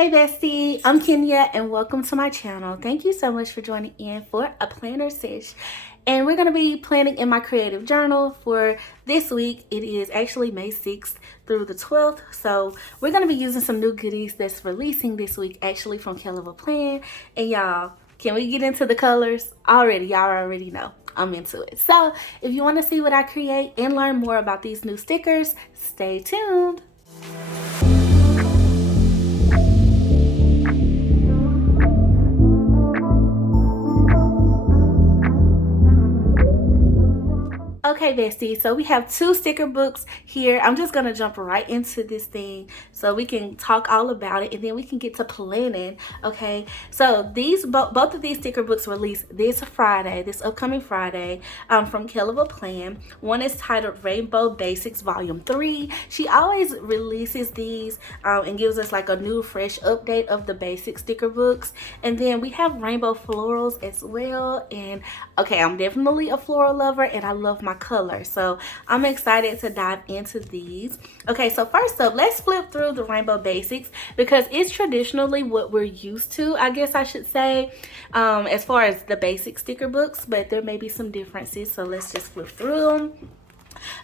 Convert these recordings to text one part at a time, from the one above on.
Hey bestie, I'm Kenya and welcome to my channel. Thank you so much for joining in for a planner sesh. And we're going to be planning in my creative journal for this week. It is actually May 6th through the 12th. So we're going to be using some new goodies that's releasing this week actually from Kell. And y'all, can we get into the colors? Y'all already know I'm into it. So if you want to see what I create and learn more about these new stickers, stay tuned. Okay bestie, so we have two sticker books here. I'm just gonna jump right into this thing so we can talk all about it and then we can get to planning. Okay, so these both of these sticker books release this upcoming Friday, from Kell. One is titled Rainbow Basics Volume 3. She always releases these and gives us like a new fresh update of the basic sticker books. And then we have Rainbow Florals as well. And okay, I'm definitely a floral lover and I love my color, so I'm excited to dive into these. Okay, so first up, let's flip through the Rainbow Basics because it's traditionally what we're used to, I guess I should say, as far as the basic sticker books, but there may be some differences, so let's just flip through them.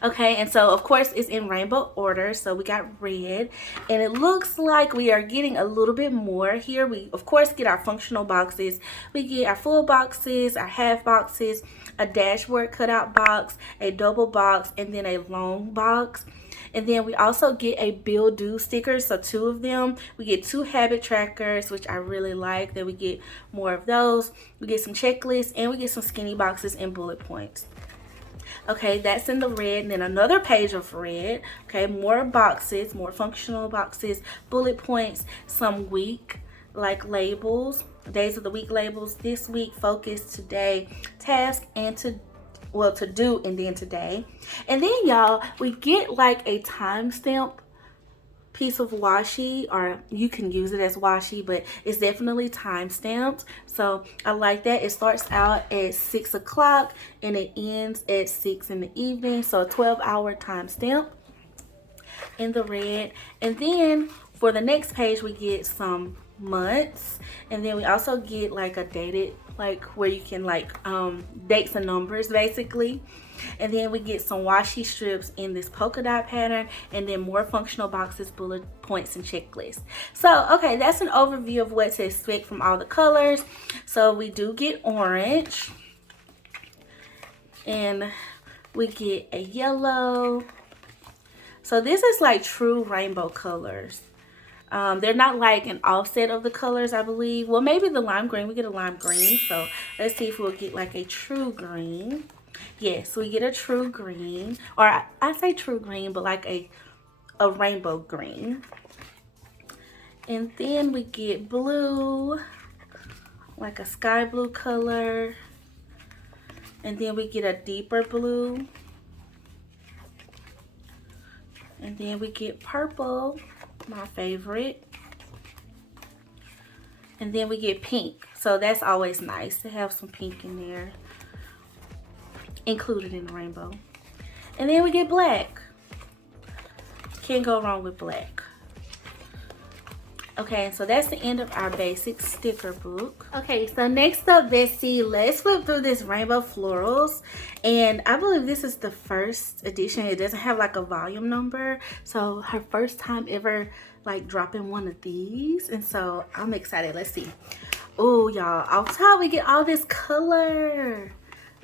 Okay, and so of course it's in rainbow order. So we got red, and it looks like we are getting a little bit more here. We of course get our functional boxes, we get our full boxes, our half boxes, a dashboard cutout box, a double box, and then a long box. And then we also get a bill due sticker, so two of them. We get two habit trackers, which I really like. Then we get more of those. We get some checklists, and we get some skinny boxes and bullet points. Okay, that's in the red. And then another page of red. Okay, more boxes, more functional boxes, bullet points, some week like labels, days of the week labels. This week, focus, today, task, and to do, and then today. And then y'all, we get like a timestamp piece of washi, or you can use it as washi, but it's definitely time stamped, so I like that. It starts out at 6 o'clock and it ends at 6 in the evening, so a 12-hour time stamp in the red. And then for the next page we get some months, and then we also get like a dated, like where you can like dates and numbers basically. And then we get some washi strips in this polka dot pattern, and then more functional boxes, bullet points, and checklists. So okay, that's an overview of what to expect from all the colors. So we do get orange, and we get a yellow. So this is like true rainbow colors. They're not like an offset of the colors, I believe. Well, maybe the lime green. We get a lime green. So let's see if we'll get like a true green. Yes, we get a true green. Or I say true green, but like a rainbow green. And then we get blue, like a sky blue color. And then we get a deeper blue. And then we get purple, my favorite. And then we get pink. So that's always nice to have some pink in there, included in the rainbow. And then we get black. Can't go wrong with black. Okay, so that's the end of our basic sticker book. Okay, so next up, bestie, let's flip through this Rainbow Florals. And I believe this is the first edition. It doesn't have like a volume number. So her first time ever like dropping one of these. And so I'm excited. Let's see. Oh, y'all, off top we get all this color.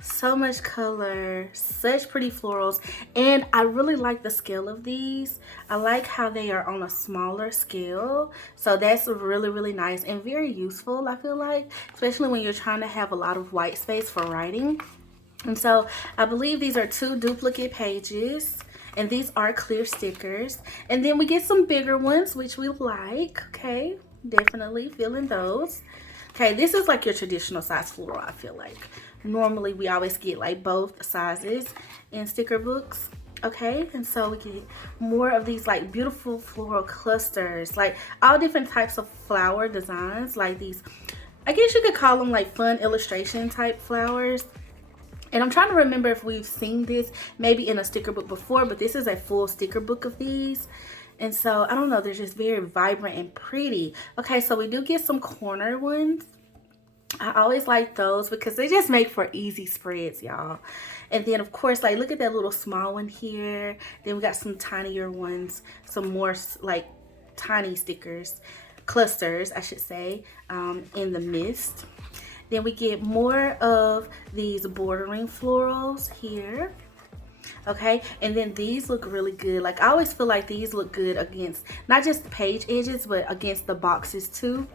So much color, such pretty florals, and I really like the scale of these. I like how they are on a smaller scale, so that's really nice and very useful, I feel like, especially when you're trying to have a lot of white space for writing. And so I believe these are 2 duplicate pages, and these are clear stickers. And then we get some bigger ones, which we like. Okay, definitely feeling those. Okay, this is like your traditional size floral, I feel like. Normally we always get like both sizes in sticker books. Okay, and so we get more of these like beautiful floral clusters, like all different types of flower designs, like these, I guess you could call them like fun illustration type flowers. And I'm trying to remember if we've seen this maybe in a sticker book before, but this is a full sticker book of these. And so I don't know, they're just very vibrant and pretty. Okay, so we do get some corner ones. I always like those because they just make for easy spreads, y'all. And then of course, like, look at that little small one here. Then we got some tinier ones, some more like tiny stickers, clusters I should say, in the mist. Then we get more of these bordering florals here. Okay, and then these look really good. Like, I always feel like these look good against not just the page edges but against the boxes too.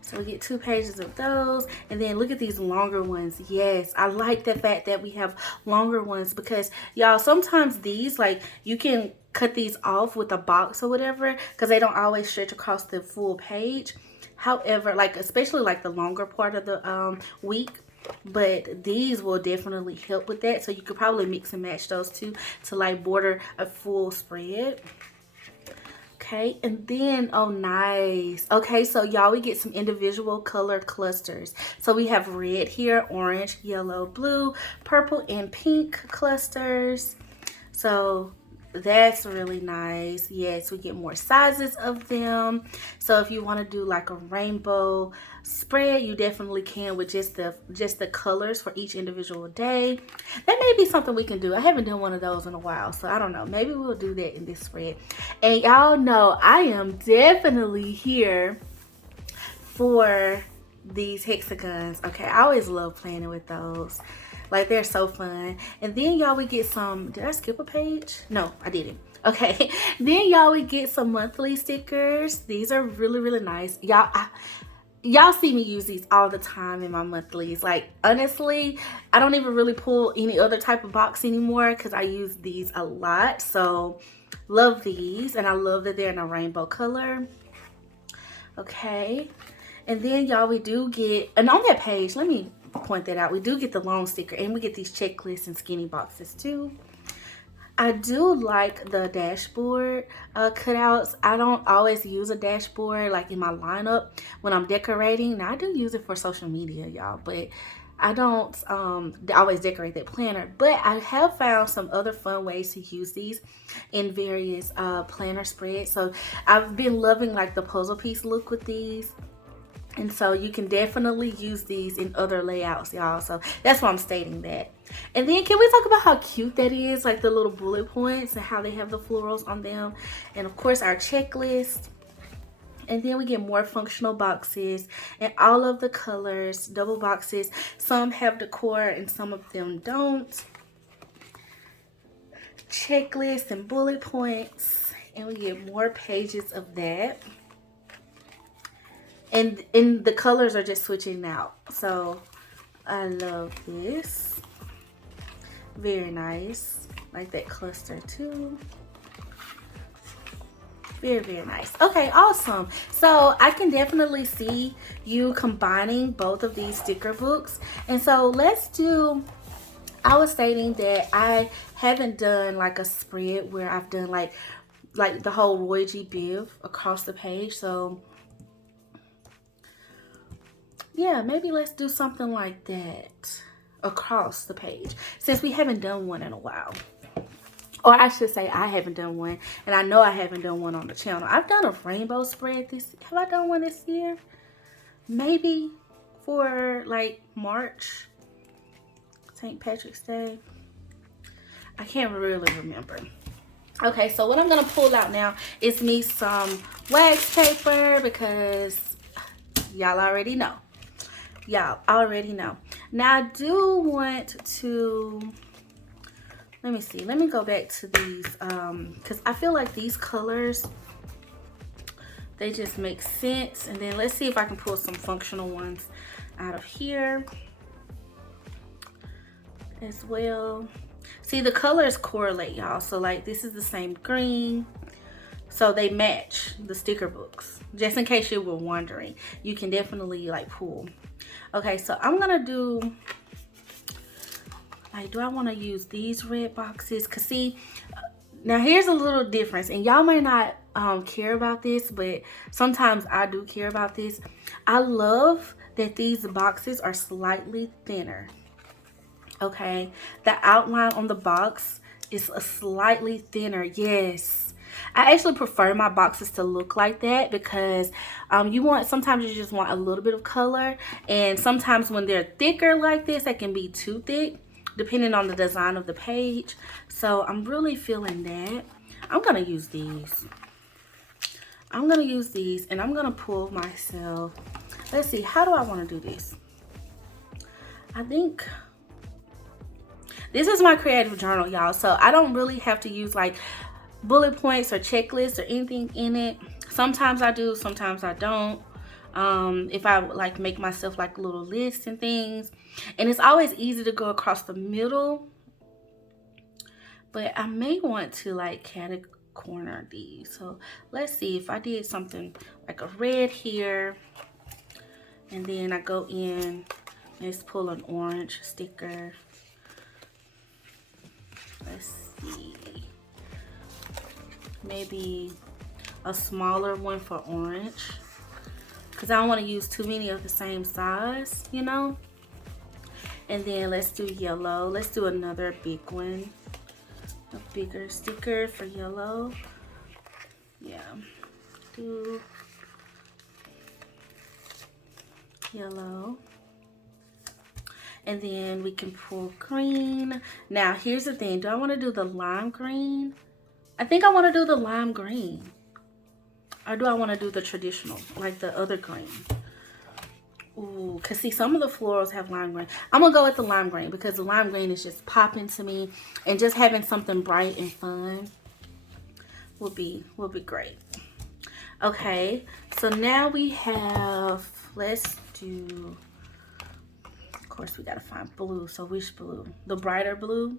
So we get 2 pages of those. And then look at these longer ones. Yes, I like the fact that we have longer ones because, y'all, sometimes these, like, you can cut these off with a box or whatever because they don't always stretch across the full page. However, like, especially like the longer part of the week, but these will definitely help with that. So you could probably mix and match those two to like border a full spread. Okay, and then, oh nice. Okay, so y'all, we get some individual color clusters. So we have red here, orange, yellow, blue, purple, and pink clusters. So that's really nice. Yes, we get more sizes of them. So if you want to do like a rainbow spread, you definitely can with just the colors for each individual day. That may be something we can do. I haven't done one of those in a while, so I don't know. Maybe we'll do that in this spread. And y'all know I am definitely here for these hexagons. Okay, I always love planning with those. Like, they're so fun. And then y'all, we get some, did I skip a page? No, I didn't. Okay, then y'all, we get some monthly stickers. These are really, really nice. Y'all see me use these all the time in my monthlies. Like, honestly, I don't even really pull any other type of box anymore because I use these a lot. So love these, and I love that they're in a rainbow color. Okay, and then y'all, we do get, and on that page, let me point that out, we do get the long sticker, and we get these checklists and skinny boxes too. I do like the dashboard cutouts. I don't always use a dashboard like in my lineup when I'm decorating. Now, I do use it for social media, y'all, but I don't always decorate that planner. But I have found some other fun ways to use these in various planner spreads. So I've been loving like the puzzle piece look with these. And so you can definitely use these in other layouts, y'all. So that's why I'm stating that. And then can we talk about how cute that is? Like the little bullet points and how they have the florals on them. And of course our checklist. And then we get more functional boxes and all of the colors, double boxes. Some have decor and some of them don't. Checklists and bullet points. And we get more pages of that. And the colors are just switching out. So I love this. Very nice. Like that cluster too. Very, very nice. Okay, awesome. So I can definitely see you combining both of these sticker books. And so let's do, I was stating that I haven't done like a spread where I've done like the whole Roy G. Biv across the page. So yeah, maybe let's do something like that across the page since we haven't done one in a while. Or I should say I haven't done one, and I know I haven't done one on the channel. I've done a rainbow spread have I done one this year? Maybe for like March, St. Patrick's Day. I can't really remember. Okay, so what I'm gonna pull out now is me some wax paper because y'all already know. Y'all already know. Now I do want to, let me see, let me go back to these because I feel like these colors, they just make sense. And then let's see if I can pull some functional ones out of here as well. See, the colors correlate, y'all. So like this is the same green, so they match the sticker books. Just in case you were wondering, you can definitely like pull. Okay, so I'm gonna do, like, do I want to use these red boxes? Cause see, now here's a little difference, and y'all may not care about this, but sometimes I do care about this. I love that these boxes are slightly thinner. Okay, the outline on the box is a slightly thinner. Yes, I actually prefer my boxes to look like that because sometimes you just want a little bit of color, and sometimes when they're thicker like this, they can be too thick depending on the design of the page. So I'm really feeling that. I'm gonna use these. I'm gonna use these, and I'm gonna pull myself. Let's see, how do I want to do this? I think this is my creative journal, y'all, so I don't really have to use like bullet points or checklists or anything in it. Sometimes I do, sometimes I don't. If I like make myself like little lists and things, and it's always easy to go across the middle, but I may want to like corner these. So let's see if I did something like a red here, and then I go in, let's pull an orange sticker. Let's see, maybe a smaller one for orange, because I don't want to use too many of the same size, you know. And then let's do yellow. Let's do another big one, a bigger sticker for yellow. Yeah, do yellow. And then we can pull green. Now here's the thing, do I want to do the lime green? I think I want to do the lime green. Or do I want to do the traditional, like the other green? Ooh, because see, some of the florals have lime green. I'm going to go with the lime green because the lime green is just popping to me. And just having something bright and fun will be great. Okay, so now we have, let's do, of course we got to find blue. So which blue? The brighter blue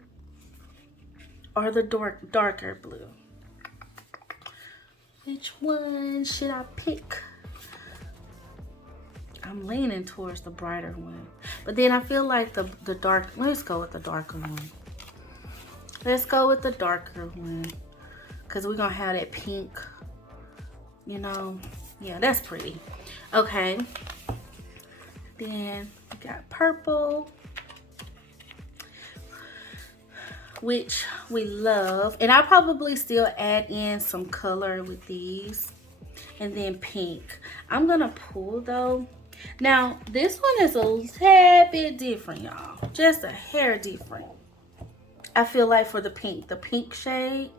or the darker blue? Which one should I pick? I'm leaning towards the brighter one, but then I feel like the dark, let's go with the darker one. Let's go with the darker one, because we're gonna have that pink, you know. Yeah, that's pretty. Okay, then we got purple, which we love, and I'll probably still add in some color with these. And then pink. I'm gonna pull though. Now this one is a tad bit different, y'all, just a hair different. I feel like for the pink shade,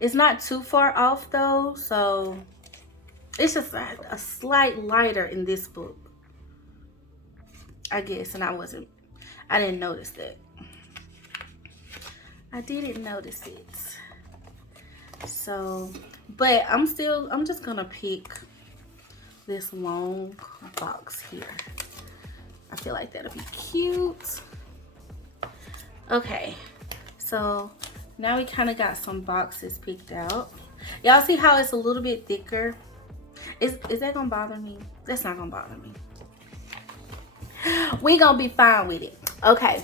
it's not too far off though, so it's just a slight lighter in this book, I guess. And I didn't notice that. I didn't notice it. So, but I'm just gonna pick this long box here. I feel like that'll be cute. Okay, so now we kind of got some boxes picked out. Y'all see how it's a little bit thicker? Is that gonna bother me? That's not gonna bother me. We gonna be fine with it. Okay.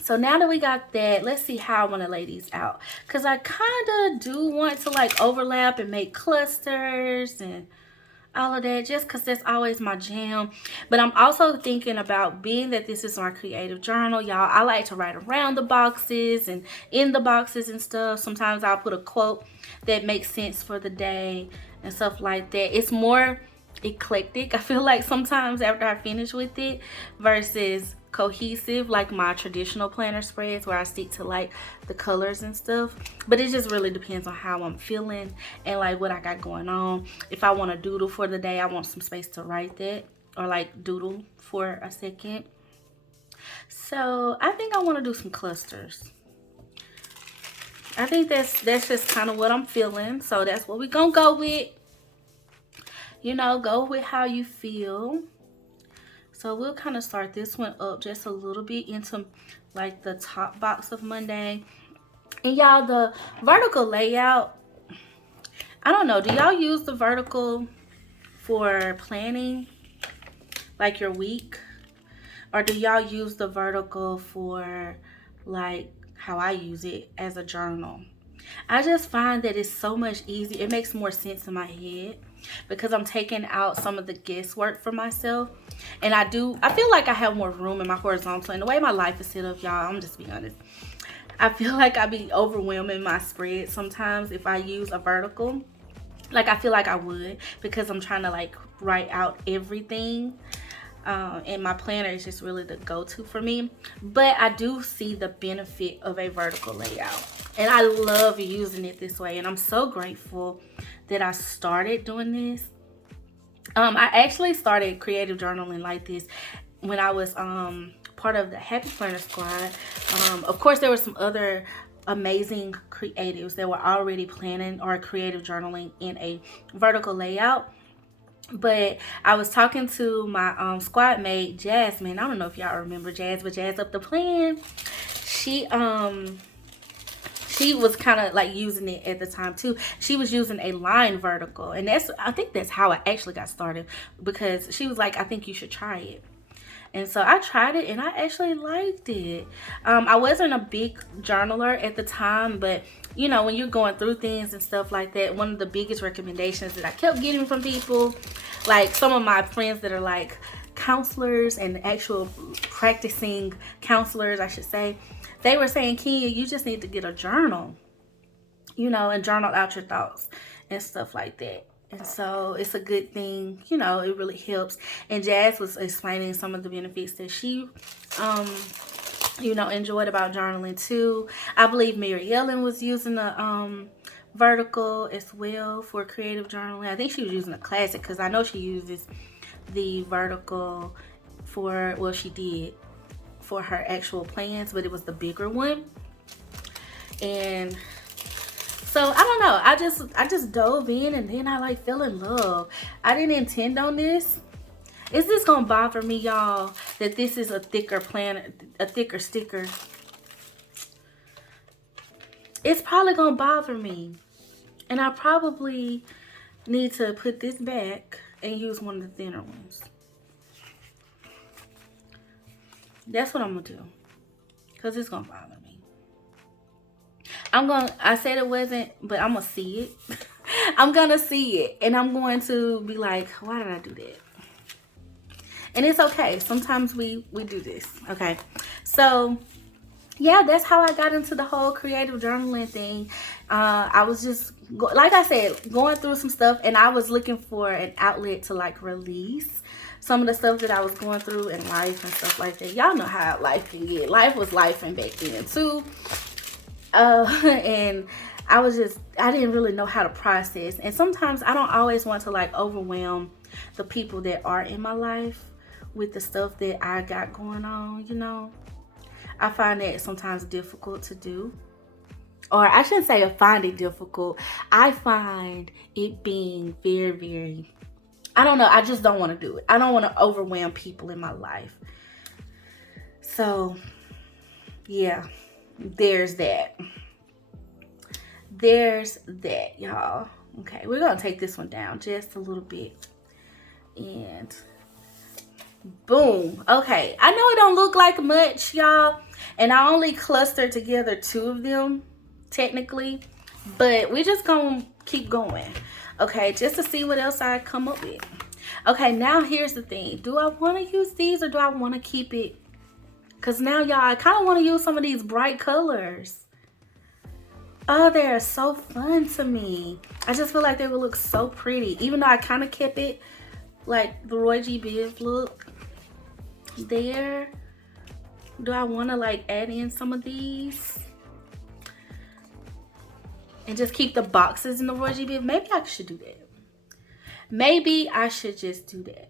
So now that we got that, let's see how I want to lay these out. Because I kind of do want to like overlap and make clusters and all of that, just because that's always my jam. But I'm also thinking about, being that this is my creative journal, y'all, I like to write around the boxes and in the boxes and stuff. Sometimes I'll put a quote that makes sense for the day and stuff like that. It's more eclectic, I feel like, sometimes after I finish with it, versus cohesive like my traditional planner spreads where I stick to like the colors and stuff. But it just really depends on how I'm feeling and like what I got going on. If I want to doodle for the day, I want some space to write that, or like doodle for a second. So I think I want to do some clusters. I think that's just kind of what I'm feeling, so that's what we're gonna go with. You know, go with how you feel. So we'll kind of start this one up just a little bit into like the top box of Monday. And y'all, the vertical layout, I don't know, do y'all use the vertical for planning like your week? Or do y'all use the vertical for like how I use it as a journal? I just find that it's so much easier. It makes more sense in my head because I'm taking out some of the guesswork for myself. And I feel like I have more room in my horizontal. And the way my life is set up, y'all, I'm just being honest, I feel like I be overwhelming my spread sometimes if I use a vertical. Like I feel like I would, because I'm trying to like write out everything. And my planner is just really the go-to for me. But I do see the benefit of a vertical layout, and I love using it this way, and I'm so grateful that I started doing this. I actually started creative journaling like this when I was part of the Happy Planner squad. Of course, there were some other amazing creatives that were already planning or creative journaling in a vertical layout. But I was talking to my squad mate Jasmine. I don't know if y'all remember Jazz, but Jazz Up the Plan. She she was kind of like using it at the time too. She was using a line vertical, and I think that's how I actually got started, because she was like, I think you should try it. And so I tried it and I actually liked it. I wasn't a big journaler at the time, but you know, when you're going through things and stuff like that, one of the biggest recommendations that I kept getting from people, like some of my friends that are like counselors and actual practicing counselors, I should say, they were saying, Kenya, you just need to get a journal, you know, and journal out your thoughts and stuff like that. And so it's a good thing, you know, it really helps. And Jazz was explaining some of the benefits that she, you know, enjoyed about journaling too. I believe Mary Ellen was using the vertical as well for creative journaling. I think she was using a classic, because I know she uses the vertical for, well, she did for her actual plans, but it was the bigger one. And so I don't know, I just dove in, and then I like fell in love. I didn't intend on this. Is this gonna bother me, y'all, that this is a thicker planner, a thicker sticker? It's probably gonna bother me, and I probably need to put this back and use one of the thinner ones. That's what I'm gonna do, because it's gonna bother me. I said it wasn't, but I'm gonna see it. I'm gonna see it, and I'm going to be like, why did I do that? And it's okay. Sometimes we do this. Okay. So yeah, that's how I got into the whole creative journaling thing. I was just, like I said, going through some stuff, and I was looking for an outlet to like release some of the stuff that I was going through in life and stuff like that. Y'all know how life can get. Life was life and back then too. And I didn't really know how to process. And sometimes I don't always want to like overwhelm the people that are in my life with the stuff that I got going on, you know. I find that sometimes difficult to do. Or I shouldn't say I find it difficult. I find it being very, very, I don't know, I just don't want to do it. I don't want to overwhelm people in my life. So, yeah, there's that. There's that, y'all. Okay, we're going to take this one down just a little bit. And boom. Okay, I know it don't look like much, y'all, and I only clustered together 2 of them technically, but we're just gonna keep going, okay, just to see what else I come up with. Okay, now here's the thing. Do I want to use these, or do I want to keep it? Because now, y'all, I kind of want to use some of these bright colors. Oh, they're so fun to me. I just feel like they would look so pretty, even though I kind of kept it like the Roy G. Biv look there. Do I want to like add in some of these and just keep the boxes in the Roy G. Biv? Maybe I should do that. Maybe I should just do that.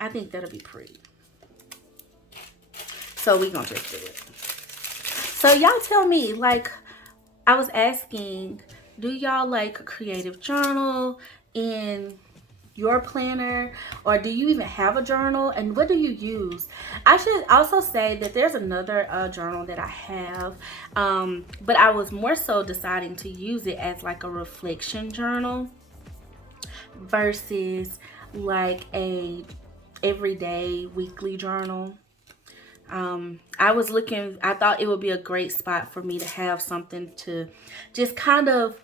I think that'll be pretty. So we gonna just do it. So y'all tell me, like, I was asking, do y'all like a creative journal in your planner, or do you even have a journal, and what do you use? I should also say that there's another journal that I have, but I was more so deciding to use it as like a reflection journal versus like a everyday weekly journal. I thought it would be a great spot for me to have something to just kind of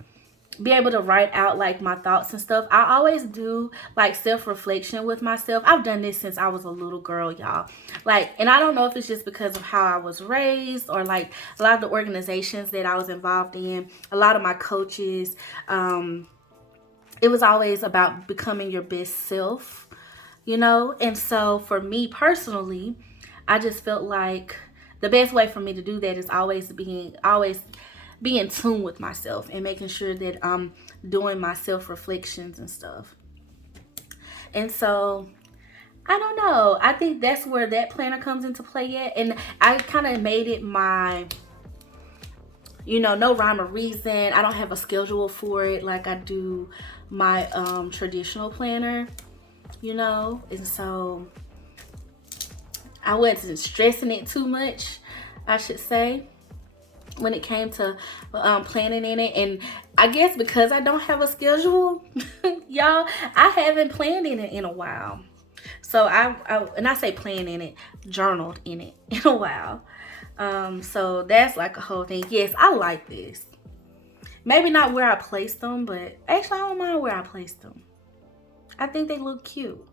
be able to write out like my thoughts and stuff. I always do like self-reflection with myself. I've done this since I was a little girl, y'all. Like, and I don't know if it's just because of how I was raised or like a lot of the organizations that I was involved in, a lot of my coaches, it was always about becoming your best self, you know? And so for me personally, I just felt like the best way for me to do that is always be in tune with myself and making sure that I'm doing my self-reflections and stuff. And so I don't know, I think that's where that planner comes into play at. And I kind of made it my, you know, no rhyme or reason. I don't have a schedule for it like I do my traditional planner, you know. And so I wasn't stressing it too much, I should say, when it came to planning in it. And I guess because I don't have a schedule, y'all, I haven't planned in it in a while. So and I say plan in it, journaled in it in a while. So that's like a whole thing. Yes, I like this. Maybe not where I placed them, but actually I don't mind where I placed them. I think they look cute.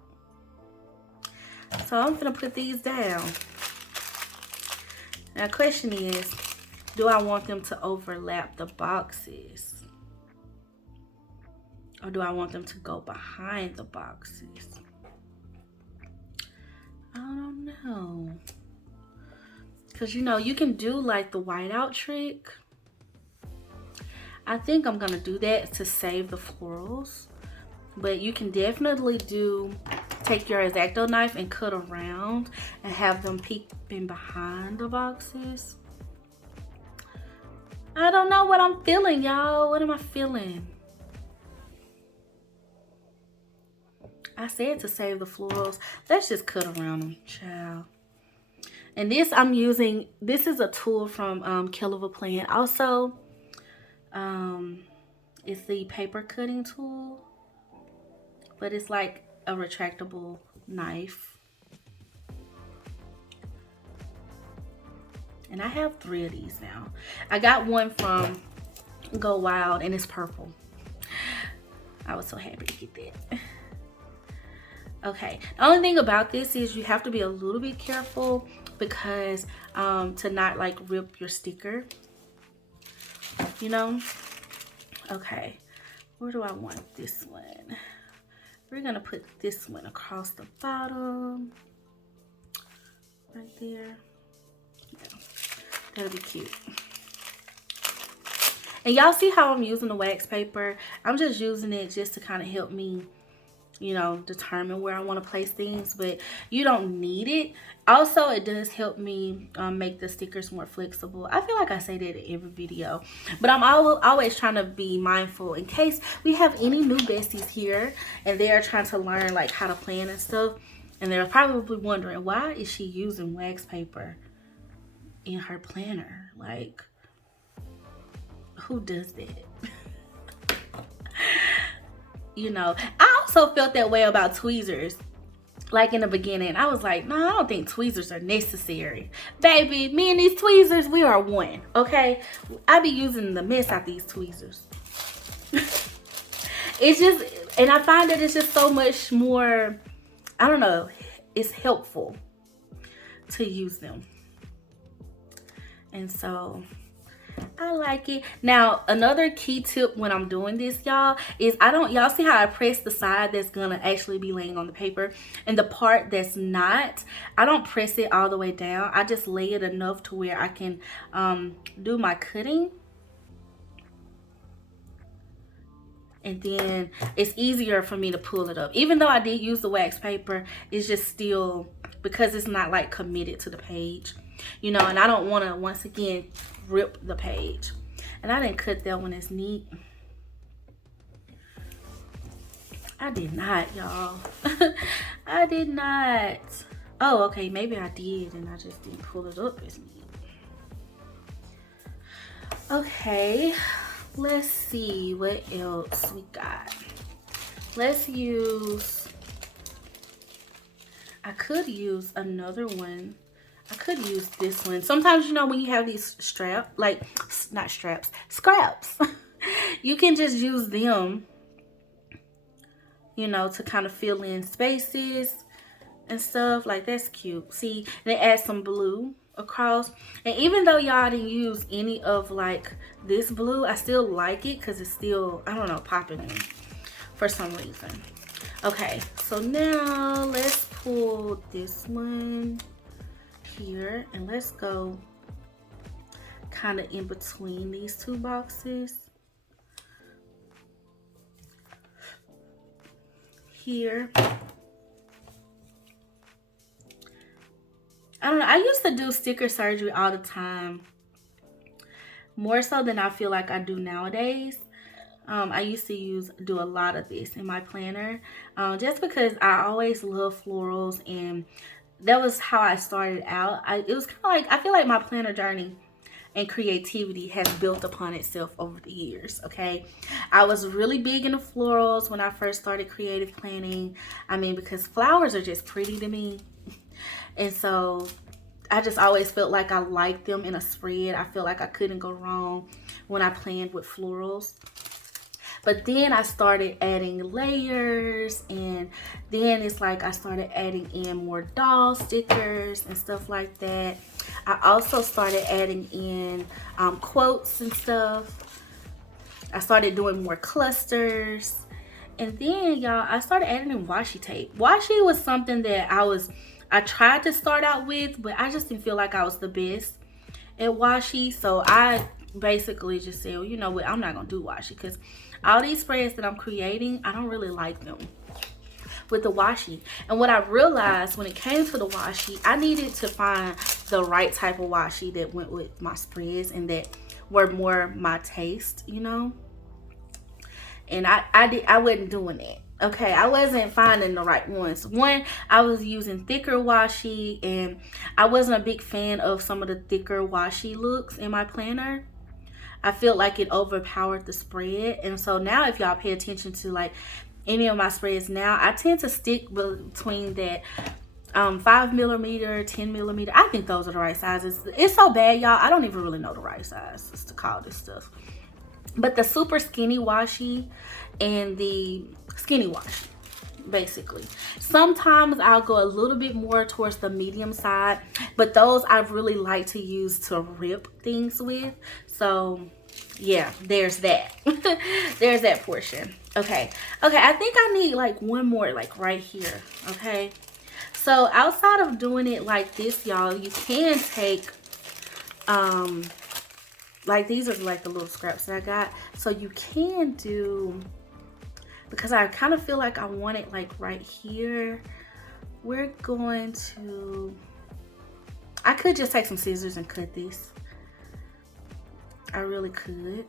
So I'm gonna put these down. Now the question is, do I want them to overlap the boxes? Or do I want them to go behind the boxes? I don't know. Because, you know, you can do like the whiteout trick. I think I'm gonna do that to save the florals. But you can definitely take your X-Acto knife and cut around and have them peeping behind the boxes. I don't know what I'm feeling, y'all. What am I feeling? I said to save the florals. Let's just cut around them, child. And this I'm using, this is a tool from Kell Plan. Also, it's the paper cutting tool, but it's like a retractable knife. And I have 3 of these now. I got one from Go Wild and it's purple. I was so happy to get that. Okay, the only thing about this is you have to be a little bit careful because to not like rip your sticker, you know. Okay, where do I want this one? We're gonna put this one across the bottom right there. Yeah, that'll be cute. And y'all see how I'm using the wax paper? I'm just using it just to kind of help me, you know, determine where I want to place things, but you don't need it. Also, it does help me make the stickers more flexible. I feel like I say that in every video, but I'm always trying to be mindful in case we have any new besties here and they're trying to learn like how to plan and stuff, and they're probably wondering, why is she using wax paper in her planner? Like, who does that? You know, I also felt that way about tweezers. Like in the beginning, I was like, no, I don't think tweezers are necessary. Baby, me and these tweezers, we are one, okay? I be using the mess out these tweezers. It's just, and I find that it's just so much more, I don't know, it's helpful to use them. And so I like it. Now, another key tip when I'm doing this, y'all, is y'all see how I press the side that's gonna actually be laying on the paper, and the part that's not, I don't press it all the way down. I just lay it enough to where I can do my cutting, and then it's easier for me to pull it up. Even though I did use the wax paper, it's just still, because it's not like committed to the page, you know, and I don't want to, once again, rip the page. And I didn't cut that one as neat. I did not, y'all. I did not. Oh, okay, maybe I did and I just didn't pull it up as neat. Okay, let's see what else we got. Let's use, I could use another one. I could use this one. Sometimes, you know, when you have these scraps, You can just use them, you know, to kind of fill in spaces and stuff. Like, that's cute. See, they add some blue across. And even though y'all didn't use any of like this blue, I still like it because it's still, I don't know, popping in for some reason. Okay, so now let's pull this one here and let's go kind of in between these two boxes here. I don't know, I used to do sticker surgery all the time, more so than I feel like I do nowadays. I used to do a lot of this in my planner, just because I always love florals, and that was how I started out. It was kind of like, I feel like my planner journey and creativity has built upon itself over the years. Okay, I was really big into florals when I first started creative planning. I mean, because flowers are just pretty to me, and so I just always felt like I liked them in a spread. I feel like I couldn't go wrong when I planned with florals. But then I started adding layers, and then it's like I started adding in more doll stickers and stuff like that. I also started adding in quotes and stuff. I started doing more clusters. And then, y'all, I started adding in washi tape. Washi was something that I tried to start out with, but I just didn't feel like I was the best at washi. So I basically just said, well, you know what, I'm not gonna do washi, because all these spreads that I'm creating, I don't really like them with the washi. And what I realized when it came to the washi, I needed to find the right type of washi that went with my spreads and that were more my taste, you know. And I wasn't doing that. Okay, I wasn't finding the right ones. One, I was using thicker washi, and I wasn't a big fan of some of the thicker washi looks in my planner. I felt like it overpowered the spread. And so now, if y'all pay attention to like any of my spreads now, I tend to stick between that 5mm, 10mm. I think those are the right sizes. It's so bad, y'all, I don't even really know the right sizes to call this stuff. But the super skinny washi and the skinny washi, basically. Sometimes I'll go a little bit more towards the medium side, but those I really like to use to rip things with. So yeah, there's that. There's that portion. Okay, I think I need like one more, like right here. Okay, so outside of doing it like this, y'all, you can take like, these are like the little scraps that I got. So you can do, because I kind of feel like I want it like right here, we're going to, I could just take some scissors and cut this. I really could.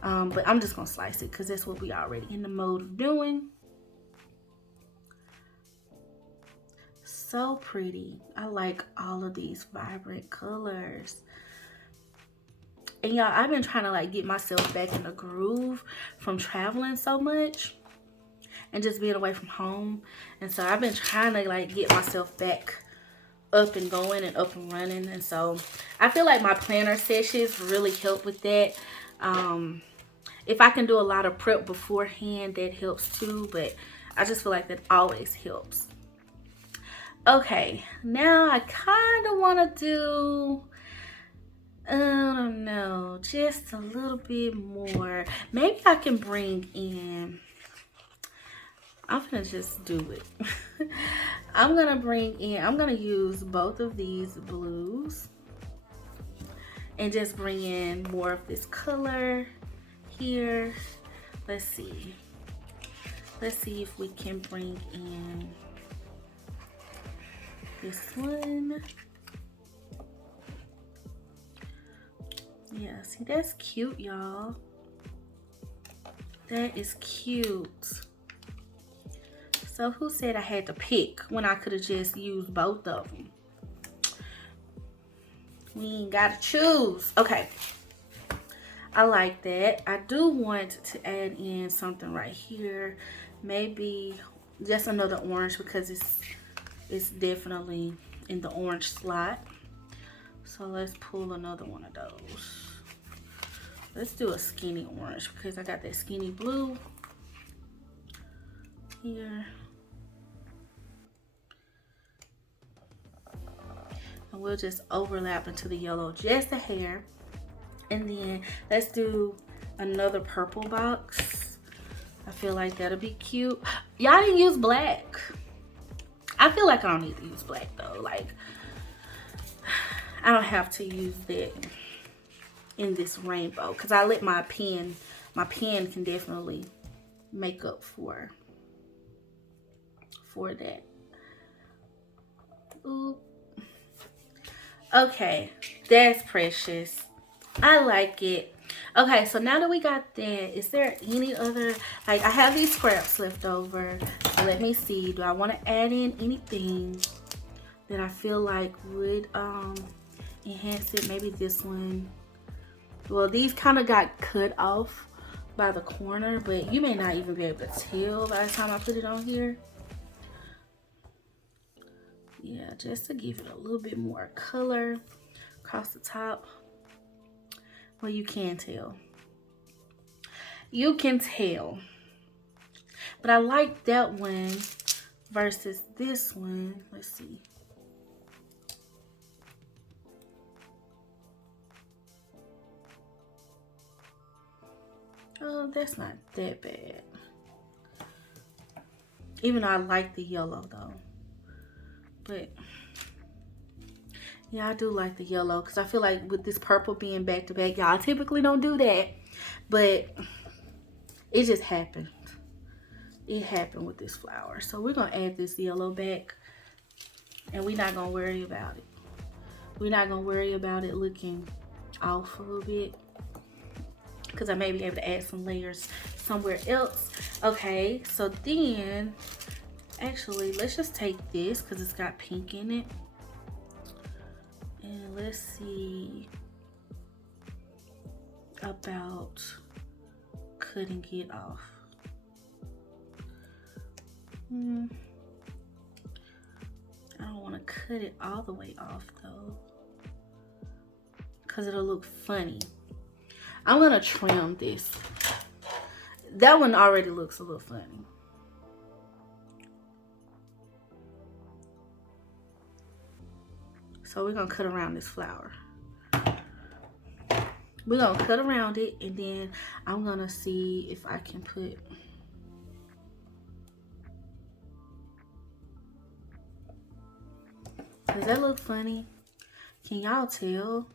But I'm just gonna slice it because that's what we already in the mode of doing. So pretty. I like all of these vibrant colors. And y'all, I've been trying to like get myself back in the groove from traveling so much and just being away from home. And so I've been trying to like get myself back up and going and up and running. And so I feel like my planner sessions really help with that. If I can do a lot of prep beforehand, that helps too. But I just feel like that always helps. Okay, now I kind of want to do, I don't know, just a little bit more. Maybe I can bring in, I'm gonna just do it. I'm gonna use both of these blues and just bring in more of this color here. Let's see if we can bring in this one. Yeah, see, that's cute, y'all. That is cute. So who said I had to pick when I could have just used both of them? We ain't gotta choose. Okay, I like that. I do want to add in something right here. Maybe just another orange, because it's definitely in the orange slot. So let's pull another one of those. let's do a skinny orange because I got that skinny blue here. And we'll just overlap into the yellow just a hair. And then let's do another purple box. I feel like that'll be cute. Y'all didn't use black. I feel like I don't need to use black though. Like, I don't have to use that in this rainbow because I let my pen can definitely make up for that. Ooh. Okay, that's precious. I like it. Okay, so now that we got that, is there any other, like, I have these scraps left over. So let me see. Do I want to add in anything that I feel like would enhance it? Maybe this one. Well, these kind of got cut off by the corner, but you may not even be able to tell by the time I put it on here. Yeah, just to give it a little bit more color across the top. Well, you can tell. You can tell. But I like that one versus this one. Let's see. Oh, that's not that bad. Even though I like the yellow though. But yeah, I do like the yellow because I feel like with this purple being back to back, y'all typically don't do that, but it just happened. It happened with this flower. So we're gonna add this yellow back, and we're not gonna worry about it. We're not gonna worry about it looking off a little bit because I may be able to add some layers somewhere else. Okay, so then actually let's just take this because it's got pink in it. And let's see about cutting it off. I don't want to cut it all the way off though, because it'll look funny. I'm gonna trim this. That one already looks a little funny. So we're gonna cut around this flower. We're gonna cut around it, and then I'm gonna see if I can put does that look funny? Can y'all tell?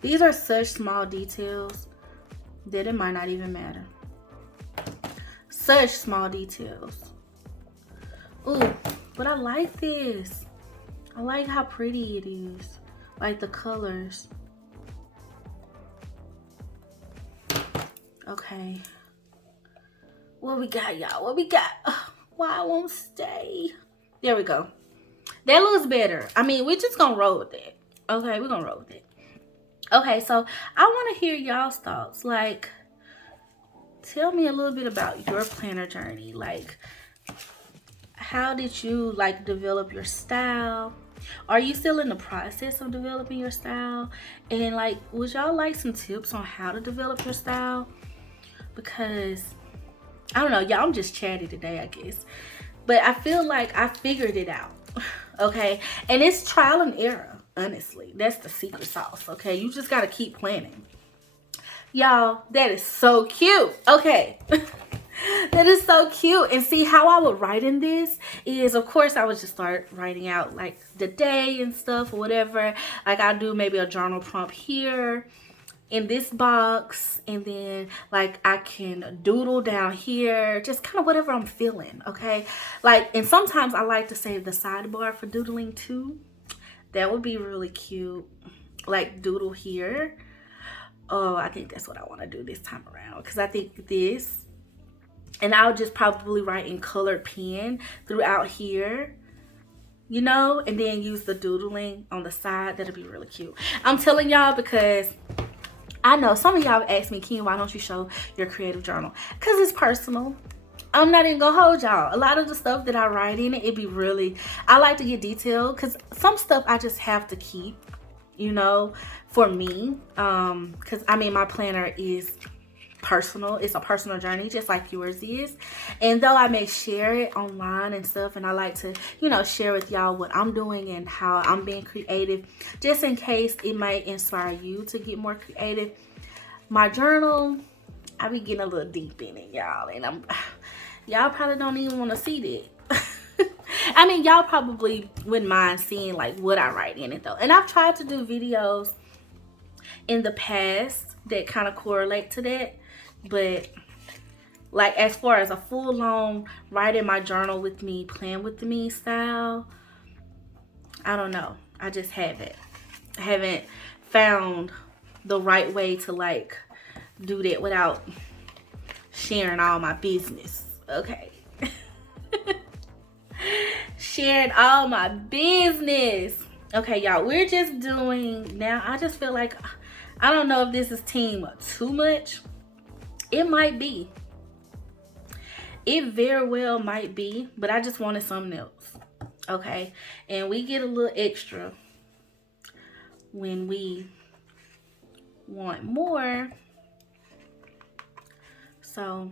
These are such small details that it might not even matter. Such small details. Ooh, but I like this. I like how pretty it is. Like the colors. Okay. What we got, y'all? What we got? Why I won't stay? There we go. That looks better. I mean, we're just gonna roll with that. Okay, we're gonna roll with it. Okay, so I want to hear y'all's thoughts. Like, tell me a little bit about your planner journey. Like, how did you like develop your style? Are you still in the process of developing your style? And like, would y'all like some tips on how to develop your style? Because I don't know, y'all, I'm just chatty today, I guess. But I feel like I figured it out. Okay, and it's trial and error. Honestly, that's the secret sauce. Okay, you just gotta keep planning. Y'all, that is so cute. Okay. That is so cute. And see, how I would write in this is, of course, I would just start writing out like the day and stuff or whatever. Like, I'll do maybe a journal prompt here in this box, and then like I can doodle down here, just kind of whatever I'm feeling. Okay, like, and sometimes I like to save the sidebar for doodling too. That would be really cute. Like, doodle here. Oh, I think that's what I want to do this time around, because I think this. And I'll just probably write in colored pen throughout here, you know, and then use the doodling on the side. That'll be really cute. I'm telling y'all, because I know some of y'all have asked me, Ken, why don't you show your creative journal? Because it's personal. I'm not even gonna hold y'all. A lot of the stuff that I write in it be really, I like to get detailed, because some stuff I just have to keep, you know, for me, because I mean, my planner is personal. It's a personal journey just like yours is. And though I may share it online and stuff, and I like to, you know, share with y'all what I'm doing and how I'm being creative, just in case it might inspire you to get more creative. My journal, I be getting a little deep in it, y'all, and y'all probably don't even want to see that. I mean, y'all probably wouldn't mind seeing like what I write in it though. And I've tried to do videos in the past that kind of correlate to that, but like as far as a full-on write in my journal with me, plan with me style, I don't know. I just haven't found the right way to like do that without sharing all my business. Okay. Sharing all my business. Okay, y'all, we're just doing now. I just feel like, I don't know if this is team too much. It might be. It very well might be, but I just wanted something else. Okay, and we get a little extra when we want more. So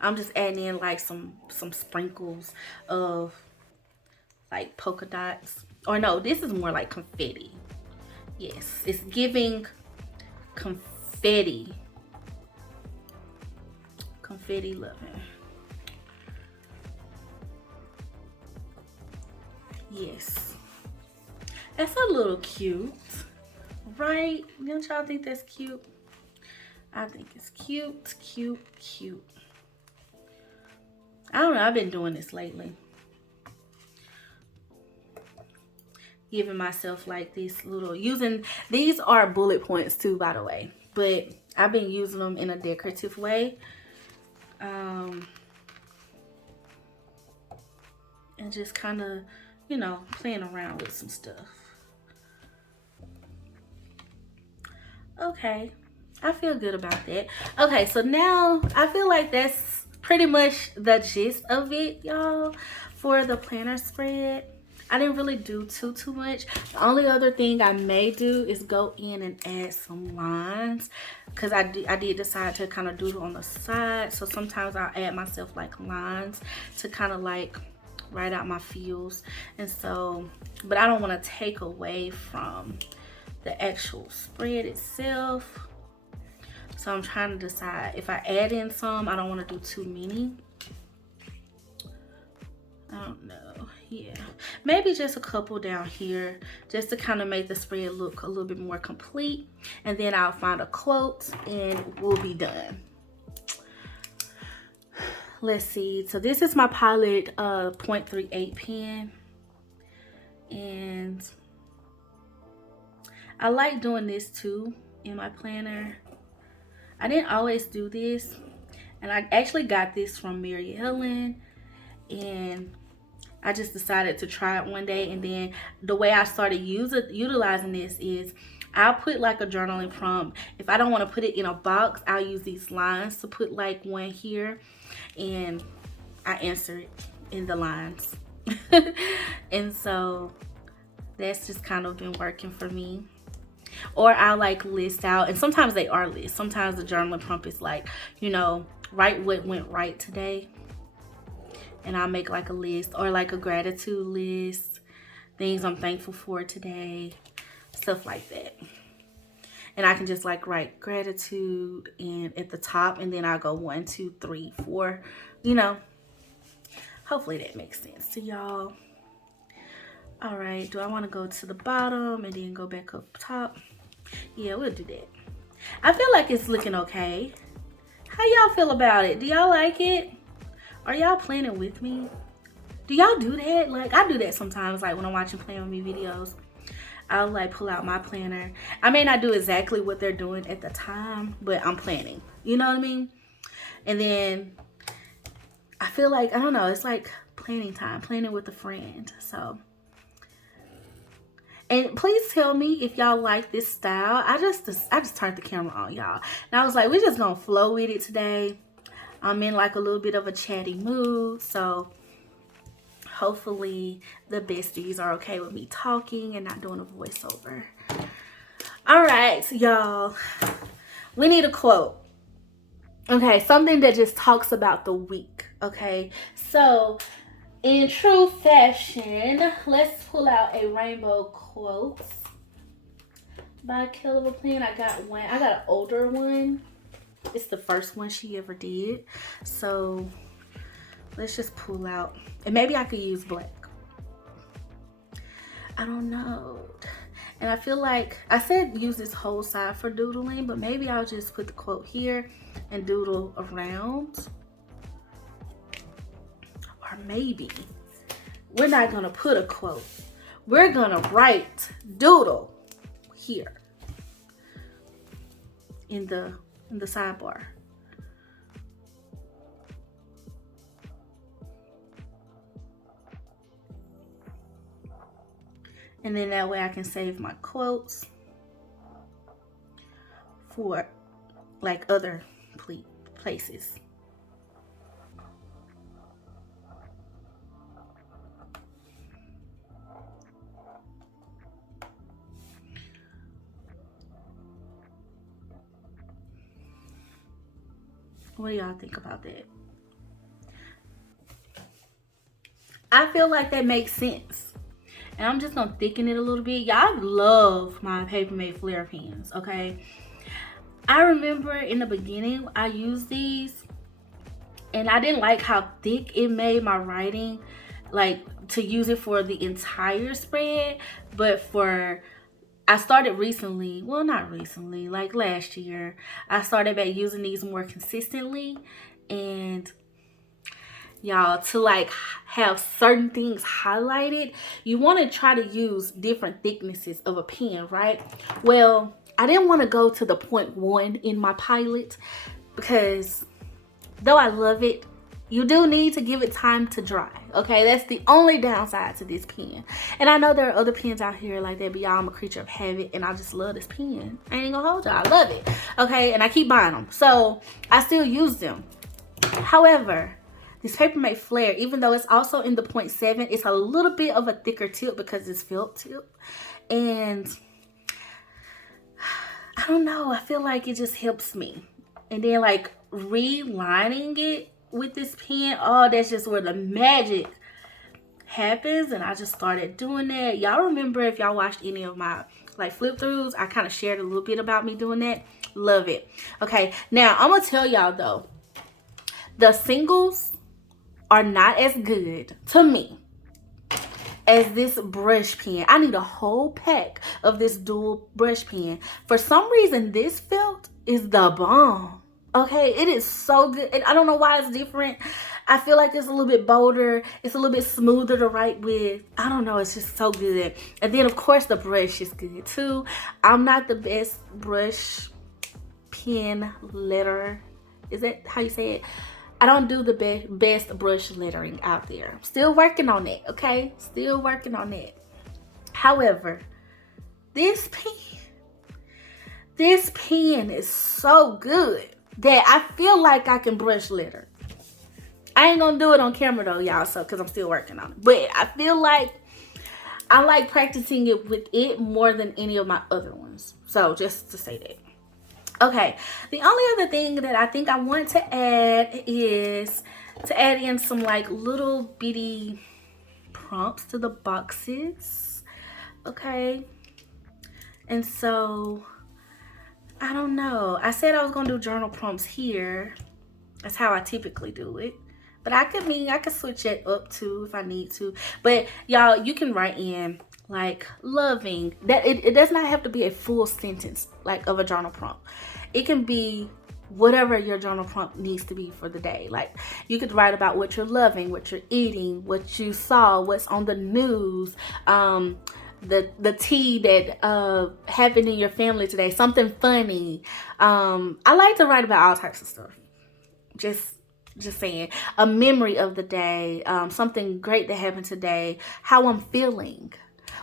I'm just adding in like some sprinkles of like polka dots. Or no, this is more like confetti. Yes, it's giving confetti. Confetti loving. Yes. That's a little cute, right? Don't y'all think that's cute? I think it's cute, cute, cute. I don't know, I've been doing this lately. Giving myself like these little, these are bullet points too, by the way. But I've been using them in a decorative way. And just kind of, you know, playing around with some stuff. Okay, I feel good about that. Okay, so now I feel like that's pretty much the gist of it, y'all, for the planner spread. I didn't really do too much. The only other thing I may do is go in and add some lines, because I did decide to kind of doodle on the side. So sometimes I'll add myself like lines to kind of like write out my feels. And so, but I don't want to take away from the actual spread itself. So I'm trying to decide if I add in some, I don't want to do too many. I don't know. Yeah, maybe just a couple down here, just to kind of make the spread look a little bit more complete. And then I'll find a quote and we'll be done. Let's see. So this is my Pilot 0.38 pen. And I like doing this too in my planner. I didn't always do this. And I actually got this from Mary Ellen. And I just decided to try it one day, and then the way I started utilizing this is I'll put like a journaling prompt. If I don't want to put it in a box, I'll use these lines to put like one here, and I answer it in the lines. And so that's just kind of been working for me. Or I'll like list out, and sometimes they are lists. Sometimes the journaling prompt is like, you know, write what went right today. And I'll make like a list, or like a gratitude list, things I'm thankful for today, stuff like that. And I can just like write gratitude and at the top, and then I'll go 1, 2, 3, 4, you know. Hopefully that makes sense to y'all. All right, do I want to go to the bottom and then go back up top? Yeah, we'll do that. I feel like it's looking okay. How y'all feel about it? Do y'all like it? Are y'all planning with me? Do y'all do that? Like, I do that sometimes, like when I'm watching Plan With Me videos. I'll like pull out my planner. I may not do exactly what they're doing at the time, but I'm planning. You know what I mean? And then I feel like, I don't know, it's like planning time, planning with a friend. So, and please tell me if y'all like this style. I just turned the camera on, y'all. And I was like, we're just gonna flow with it today. I'm in like a little bit of a chatty mood, so hopefully the besties are okay with me talking and not doing a voiceover. All right, y'all. We need a quote. Okay, something that just talks about the week. Okay, so in true fashion, let's pull out a rainbow quote by Kell. I got one. I got an older one. It's the first one she ever did. So let's just pull out. And maybe I could use black. I don't know. And I feel like I said use this whole side for doodling, but maybe I'll just put the quote here and doodle around. Or maybe we're not gonna put a quote. We're gonna write doodle here in the sidebar. And then that way I can save my quotes for like other places. What do y'all think about that? I feel like that makes sense. And I'm just gonna thicken it a little bit. Y'all love my Paper Mate Flare pens, okay? I remember in the beginning, I used these and I didn't like how thick it made my writing, like to use it for the entire spread. But I started recently, well, not recently, like last year, I started back using these more consistently. And y'all, to like have certain things highlighted, you want to try to use different thicknesses of a pen, right? Well, I didn't want to go to the 0.1 in my pilot because though I love it, you do need to give it time to dry, okay? That's the only downside to this pen. And I know there are other pens out here like that, but y'all, I'm a creature of habit and I just love this pen. I ain't gonna hold y'all, I love it, okay? And I keep buying them, so I still use them. However, this Paper Mate Flare, even though it's also in the 0.7, it's a little bit of a thicker tip because it's felt tip. And I don't know, I feel like it just helps me. And then like relining it with this pen, oh, that's just where the magic happens. And I just started doing that. Y'all remember, if y'all watched any of my like flip throughs, I kind of shared a little bit about me doing that. Love it. Okay, now I'm gonna tell y'all though, the singles are not as good to me as this brush pen. I need a whole pack of this dual brush pen. For some reason, this felt is the bomb. Okay, it is so good. And I don't know why it's different. I feel like it's a little bit bolder. It's a little bit smoother to write with. I don't know, it's just so good. And then of course the brush is good too. I'm not the best brush pen letterer. Is that how you say it? I don't do the best brush lettering out there. Still working on it, okay? Still working on it. However, this pen is so good that I feel like I can brush letter. I ain't gonna do it on camera though, y'all, so because I'm still working on it. But I feel like I like practicing it with it more than any of my other ones. So just to say that. Okay, the only other thing that I think I want to add is to add in some like little bitty prompts to the boxes. Okay, and so I don't know. I said I was gonna do journal prompts here. That's how I typically do it. But I could switch it up too if I need to. But y'all, you can write in like loving. That it does not have to be a full sentence like of a journal prompt. It can be whatever your journal prompt needs to be for the day. Like you could write about what you're loving, what you're eating, what you saw, what's on the news, the tea that happened in your family today, something funny. I like to write about all types of stuff. Just saying, a memory of the day, something great that happened today, how I'm feeling,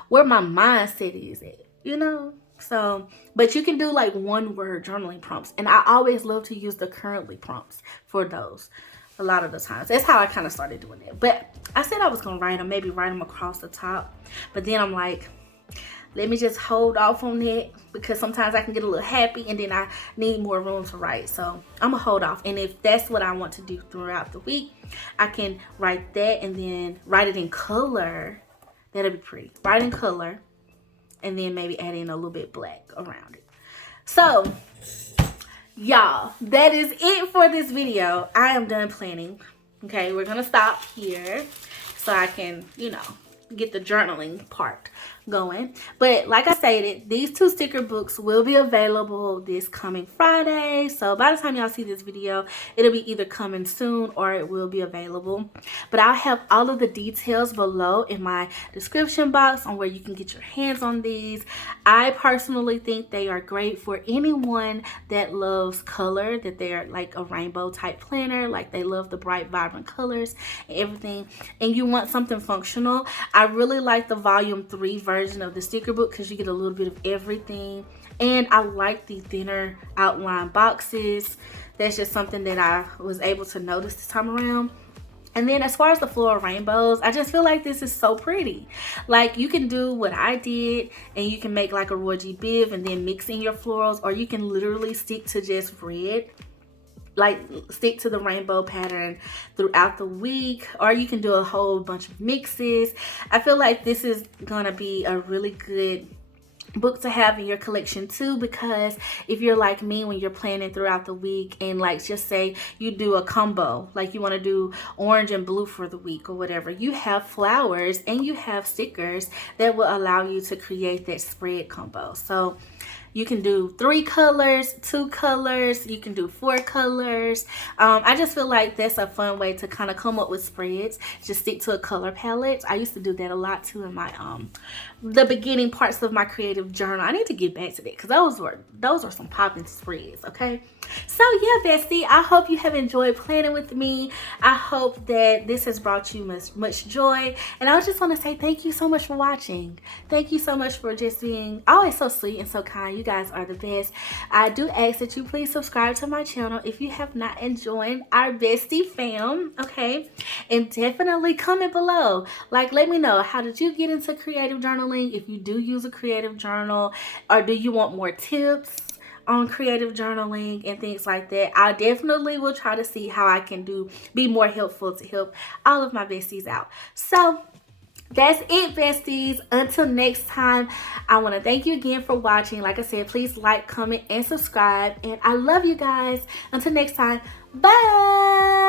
where my mindset is at, you know? So, but you can do like one word journaling prompts. And I always love to use the currently prompts for those a lot of the times. That's how I kind of started doing it. But I said I was going to write them, maybe write them across the top. But then I'm like, let me just hold off on that, because sometimes I can get a little happy and then I need more room to write. So I'm gonna hold off. And if that's what I want to do throughout the week, I can write that and then write it in color. That'll be pretty. Write in color and then maybe add in a little bit black around it. So y'all, that is it for this video. I am done planning. Okay, we're gonna stop here so I can, you know, get the journaling part going. But like I stated, these 2 sticker books will be available this coming Friday. So by the time y'all see this video, it'll be either coming soon or it will be available. But I'll have all of the details below in my description box on where you can get your hands on these. I personally think they are great for anyone that loves color, that they're like a rainbow type planner, like they love the bright vibrant colors and everything, and you want something functional. I really like the volume 3 version of the sticker book because you get a little bit of everything, and I like the thinner outline boxes. That's just something that I was able to notice this time around. And then as far as the floral rainbows, I just feel like this is so pretty. Like, you can do what I did and you can make like a Roy G. Biv and then mix in your florals, or you can literally stick to just red, like stick to the rainbow pattern throughout the week, or you can do a whole bunch of mixes. I feel like this is gonna be a really good book to have in your collection too, because if you're like me, when you're planning throughout the week and like just say you do a combo, like you want to do orange and blue for the week or whatever, you have flowers and you have stickers that will allow you to create that spread combo. So you can do 3 colors, 2 colors, you can do 4 colors. I just feel like that's a fun way to kind of come up with spreads. Just stick to a color palette. I used to do that a lot too in my the beginning parts of my creative journal. I need to get back to that because those were some popping spreads, okay? So yeah, bestie, I hope you have enjoyed planning with me. I hope that this has brought you much joy. And I just want to say thank you so much for watching. Thank you so much for just being always so sweet and so kind. You guys are the best. I do ask that you please subscribe to my channel if you have not, and join our bestie fam, okay? And definitely comment below. Like, let me know, how did you get into creative journaling? If you do use a creative journal, or do you want more tips on creative journaling and things like that? I definitely will try to see how I can be more helpful to help all of my besties out. So that's it, besties. Until next time, I want to thank you again for watching. Like I said, please like, comment, and subscribe. And I love you guys. Until next time, bye.